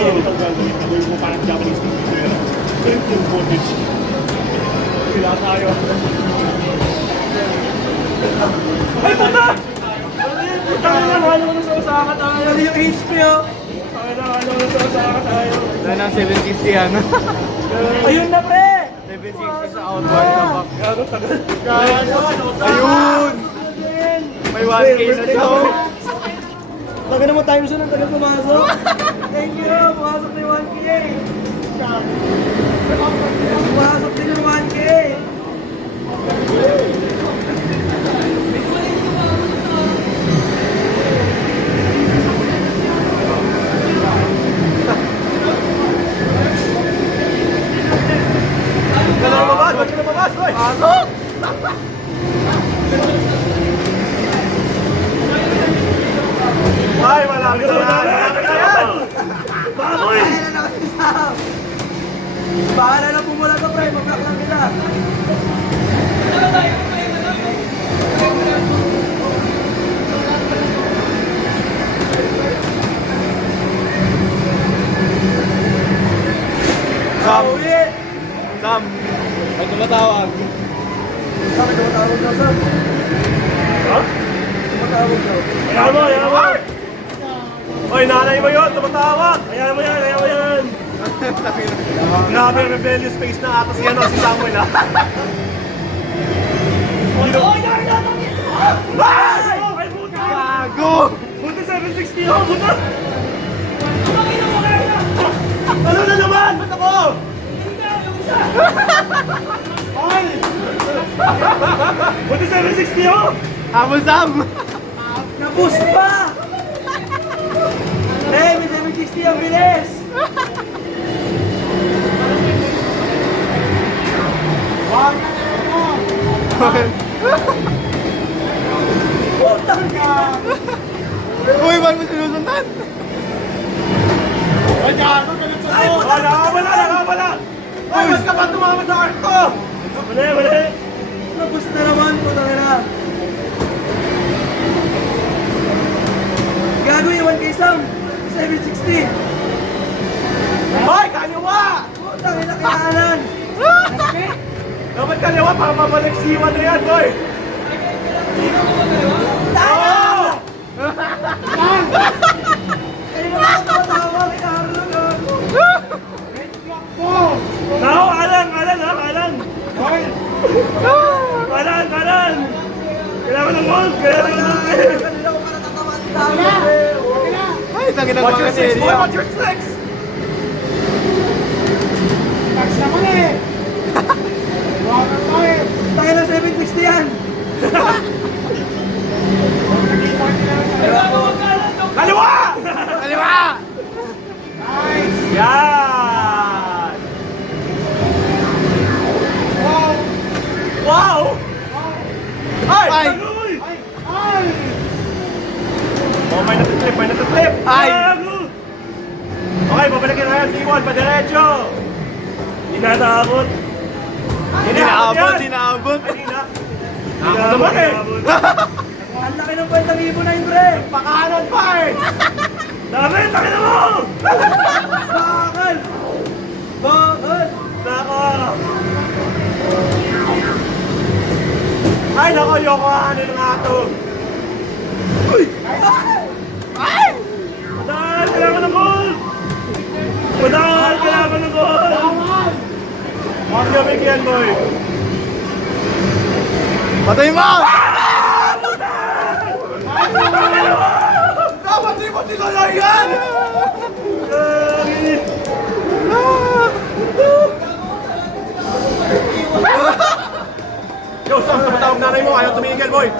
ito gagawin. Gagawin mo parang Japanese computer. Print yung footage. Kailangan tayo. Ay, puta! Tayo na, halo na sa Osaka tayo. Ano yung HP, oh? Tayo na, halo na sa Osaka tayo. Wala ng 760 yan. Ayun na, pre! 760 sa outboard sa back. Gago, tagal. Ayun! May 1K na siya. Tagal naman time zone, ang tagal pumasok. Thank you, pumasok na yung 1K. Pumasok din yung 1K. Ba't ka na mabas, boy? Pasok! Ay, malapit na yan! Malapit na yan! Baboy! Bahala na pumula ka, pre. Mag-back lang kita. Sam! Sam! May tumatawag. Sabi ko, matawag daw, Sam. Ha? Matawag daw. Ayaw mo, ayaw mo! Oy, nanay mo yun! Tumatawag! Ayaw mo yan, ayaw mo yan! Grabe, rebellious face na atas yan si Samuel, ha? Ay! Ay, puta! Gago! Puta 760 ako, puta! Ano na naman? Ba't ako? Ay! Puta 760 ako! Habol, Sam! Naboost pa! Eh, may 760 ang bilis! Putang ka! Uy, ba't mo sinusundan? Ay, gago! Ganun sa Ay, ako! nakakabala! Ay, mas ka ba tumama sa ark ko? Mali, mali! Naboost na naman, putang ina! Gago yung 1K, Sam! 760! Hoy, kaliwa! Putang ina, kailangan! Dapat kaliwa para mabalik si Iwan Rian, boy! Tayo! Kailangan ako tumatawa kay Carlo, gago! Tao, alang, alang, ha, alang! Alang, alang! Kailangan ng gold, kailangan ng gold! Kanila ko para tatawa si Carlo, eh! Ay, tangin ang mga six, boy! Watch your six! Tayo na 760 yan! Kaliwa! Kaliwa! Yan! Wow! Ay! Ay! Oh, may natutrip, may natutrip! Ay! Okay, babalikin na yan si Iwan, padiretso! Hindi natakot! Hindi naabot, hindi naabot! Ay, hindi na! Naabot naman eh! Ang laki ng 20,000 na yun, pre! Pakahanan pa eh! Dami! Takin na mo! Bakal! Bakal! Nako! Ay, nako, Yoko, ano na nga ito? Madahal! Kailangan ng gold! Madahal! Kailangan ng gold! Huwag niyo bigyan, boy! Patay mo! Dapat di mo tinuloy yan! Yo, Sam, tumatawag nanay mo, ayaw tumigil, boy!